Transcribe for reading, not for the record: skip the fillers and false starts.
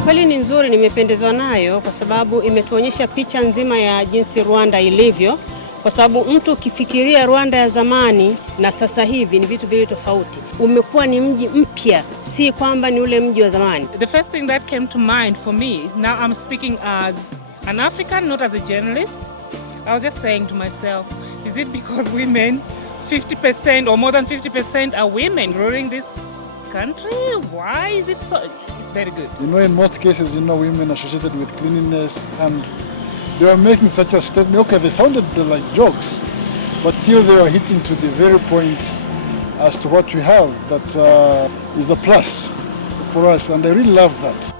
Kwa kweli ni nzuri, nimependezwa nayo kwa sababu imetuonyesha picha nzima ya jinsi Rwanda ilivyo, kwa sababu mtu ukifikiria Rwanda ya zamani na sasa hivi ni vitu viwili tofauti. Umekuwa ni mji mpya, si kwamba ni ule mji wa zamani. The first thing that came to mind for me, now I'm speaking as an African, not as a journalist. I was just saying to myself, is it because women, 50% or more than 50% are women ruling this country? Why is it so? It's very good. In most cases, women associated with cleanliness, and they were making such a statement. Okay, they sounded like jokes, but still they were hitting to the very point as to what we have that is a plus for us, and I really love that.